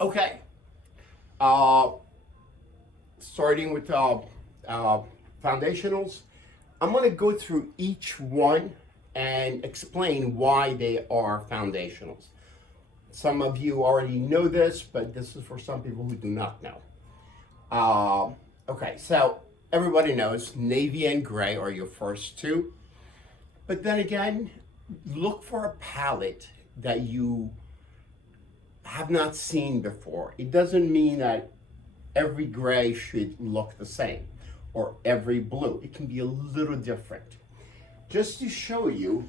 Okay. Uh, Starting with foundationals, I'm going to go through each one and explain why they are foundationals. Some of you already know this, but this is for some people who do not know. Okay, so everybody knows navy and gray are your first two. But then again, look for a palette that you have not seen before. It doesn't mean that every gray should look the same or every blue. It can be a little different. Just to show you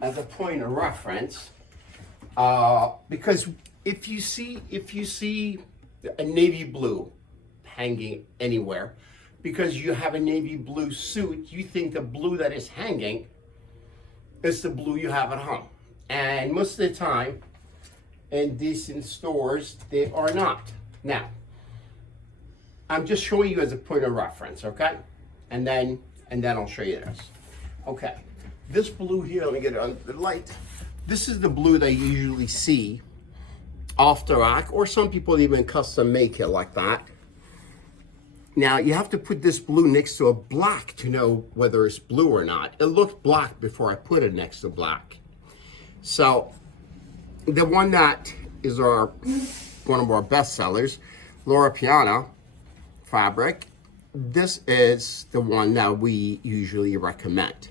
as a point of reference, because if you see a navy blue hanging anywhere, because you have a navy blue suit, you think the blue that is hanging is the blue you have at home. And most of the time, in decent stores, they are not. Now, I'm just showing you as a point of reference, okay? And then I'll show you this. Okay, this blue here, let me get it under the light. This is the blue that you usually see off the rack, or some people even custom make it like that. Now, you have to put this blue next to a black to know whether it's blue or not. It looked black before I put it next to black. So, the one that is one of our best sellers, Laura Piana fabric, this is the one that we usually recommend.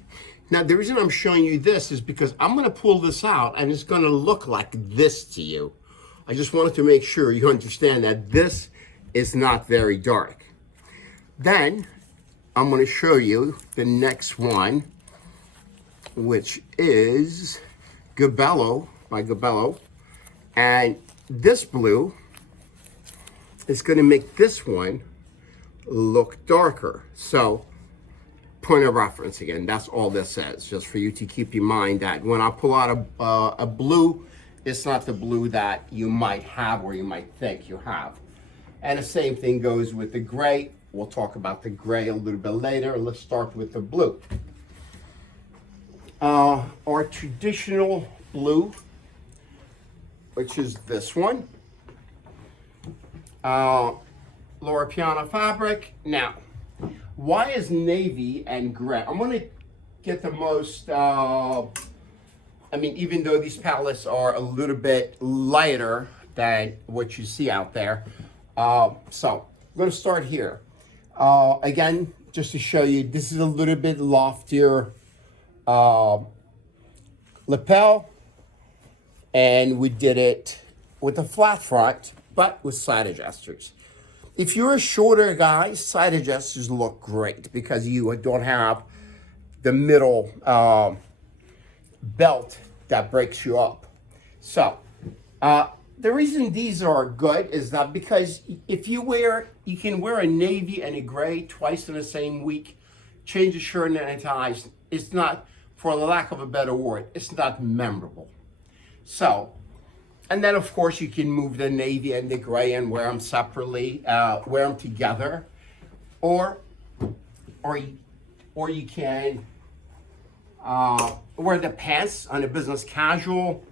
Now, the reason I'm showing you this is because I'm going to pull this out and it's going to look like this to you. I just wanted to make sure you understand that this is not very dark. Then I'm going to show you the next one, which is Gabello by Gabello. And this blue is going to make this one look darker. So, point of reference again, that's all this says, just for you to keep in mind that when I pull out a blue, it's not the blue that you might have or you might think you have. And the same thing goes with the gray. We'll talk about the gray a little bit later. Let's start with the blue. Our traditional blue, which is this one. Laura Piana fabric. Now, why is navy and gray? I'm going to get the most, even though these palettes are a little bit lighter than what you see out there. So, I'm going to start here. Again, just to show you, this is a little bit loftier lapel. And we did it with a flat front, but with side adjusters. If you're a shorter guy, side adjusters look great because you don't have the middle belt that breaks you up. So, the reason these are good is that because if you can wear a navy and a gray twice in the same week, change the shirt and ties. It's not, for the lack of a better word, it's not memorable. So, and then of course you can move the navy and the gray and wear them separately, wear them together, or you can wear the pants on a business casual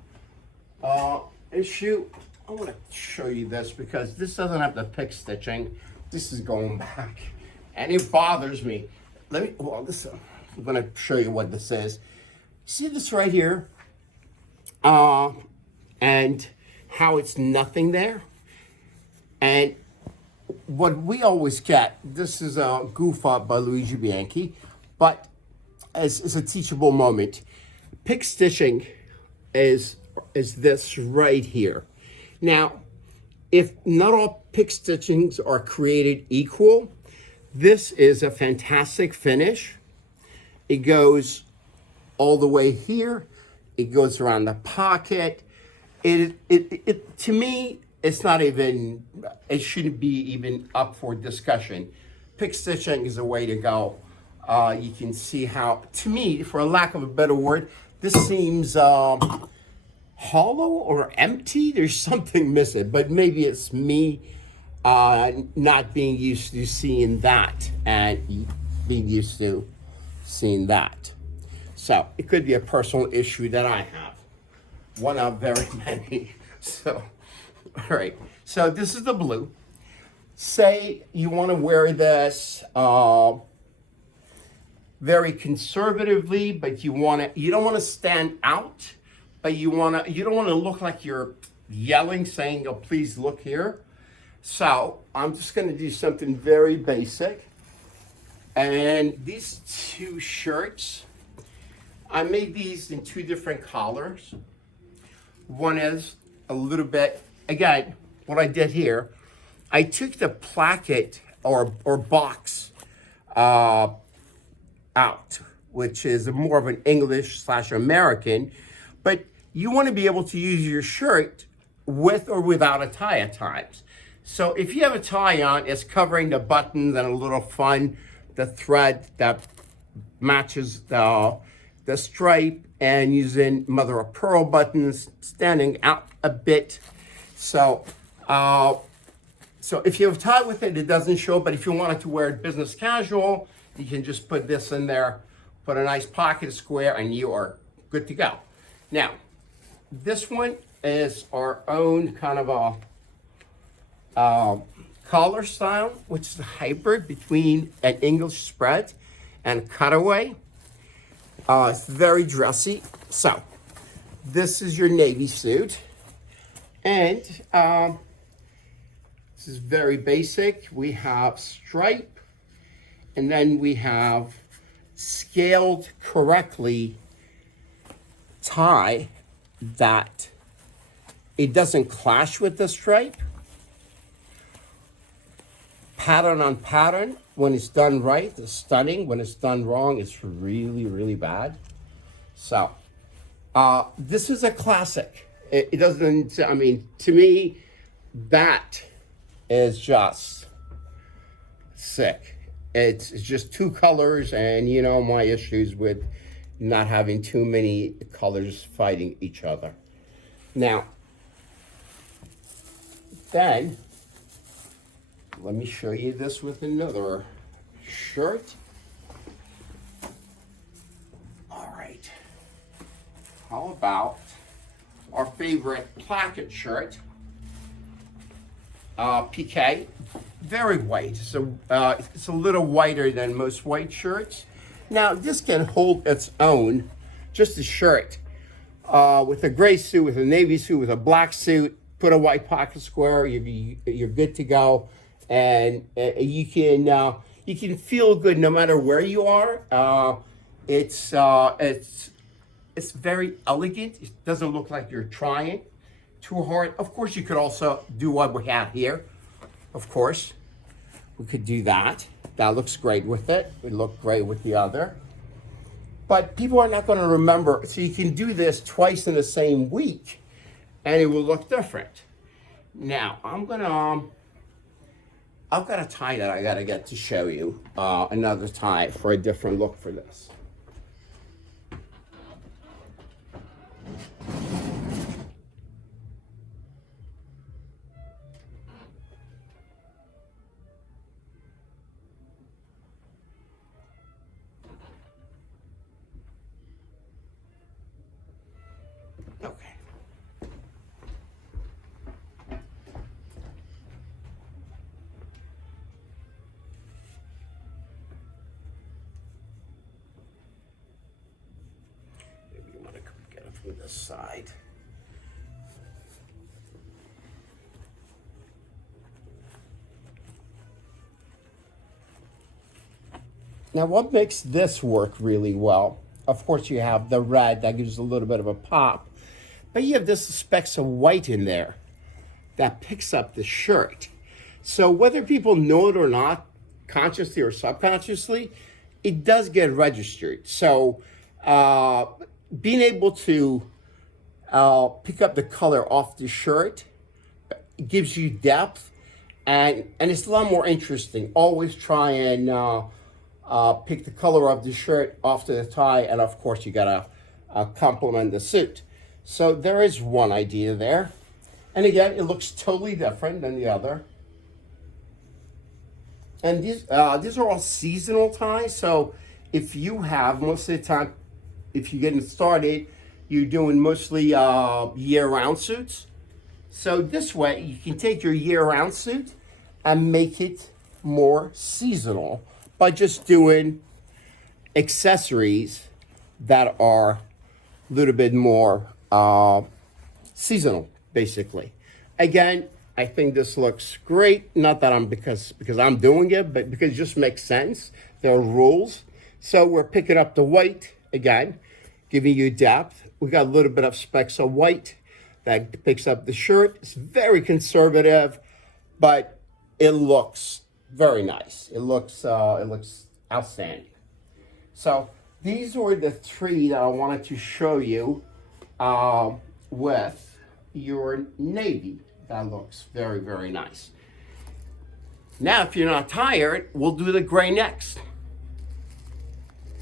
issue. I want to show you this because this doesn't have the pick stitching. This is going back, and it bothers me. I'm going to show you what this is. See this right here? And how it's nothing there. And what we always get, this is a goof up by Luigi Bianchi, but it's a teachable moment. Pick stitching is this right here. Now, if not all pick stitchings are created equal, this is a fantastic finish. It goes all the way here. It goes around the pocket. It to me, it's not even, it shouldn't be even up for discussion. Pick stitching is a way to go. You can see how, to me, for a lack of a better word, this seems hollow or empty. There's something missing, but maybe it's me not being used to seeing that and being used to seeing that. So it could be a personal issue that I have. One of very many. So All right, so this is the blue. Say you want to wear this very conservatively, but you don't want to stand out, but you don't want to look like you're yelling, saying, "Oh, please look here." So I'm just going to do something very basic. And these two shirts, I made these in two different colors. One is a little bit, again, what I did here, I took the placket or box out, which is more of an English/American, but you want to be able to use your shirt with or without a tie at times. So if you have a tie on, it's covering the buttons and a little fun, the thread that matches the stripe, and using mother of pearl buttons standing out a bit. So if you have a tie with it, it doesn't show, but if you wanted to wear it business casual, you can just put this in there, put a nice pocket square, and you are good to go. Now, this one is our own kind of a collar style, which is a hybrid between an English spread and cutaway. It's very dressy. So, this is your navy suit. And this is very basic. We have stripe, and then we have scaled correctly tie that it doesn't clash with the stripe. Pattern on pattern, when it's done right, it's stunning. When it's done wrong, it's really, really bad. So, this is a classic. It doesn't, I mean, to me, that is just sick. It's just two colors, and you know my issues with not having too many colors fighting each other. Now, then, let me show you this with another shirt. All right. How about our favorite placket shirt? PK, very white. So it's a little whiter than most white shirts. Now, this can hold its own, just a shirt. With a gray suit, with a navy suit, with a black suit, put a white pocket square, you're good to go. And you can feel good no matter where you are. It's very elegant. It doesn't look like you're trying too hard. Of course, you could also do what we have here. Of course, we could do that. That looks great with it. It looked great with the other. But people are not going to remember. So you can do this twice in the same week, and it will look different. Now, I've got a tie that I got to get to show you. Another tie for a different look for this. Okay. Maybe you want to get it from this side. Now, what makes this work really well? Of course, you have the red that gives a little bit of a pop, but you have this specks of white in there that picks up the shirt. So whether people know it or not, consciously or subconsciously, it does get registered. So being able to pick up the color off the shirt gives you depth, and it's a lot more interesting. Always try and pick the color of the shirt off to the tie, and of course you gotta complement the suit. So there is one idea there. And again, it looks totally different than the other. And these are all seasonal ties. So if you have, most of the time, if you're getting started, you're doing mostly year-round suits. So this way you can take your year-round suit and make it more seasonal by just doing accessories that are a little bit more seasonal, basically. Again, I think this looks great. Not that I'm because I'm doing it, but because it just makes sense. There are rules. So we're picking up the white again, giving you depth. We got a little bit of specks of white that picks up the shirt. It's very conservative, but it looks very nice. It looks outstanding. So these were the three that I wanted to show you with your navy. That looks very, very nice. Now, if you're not tired, we'll do the gray next.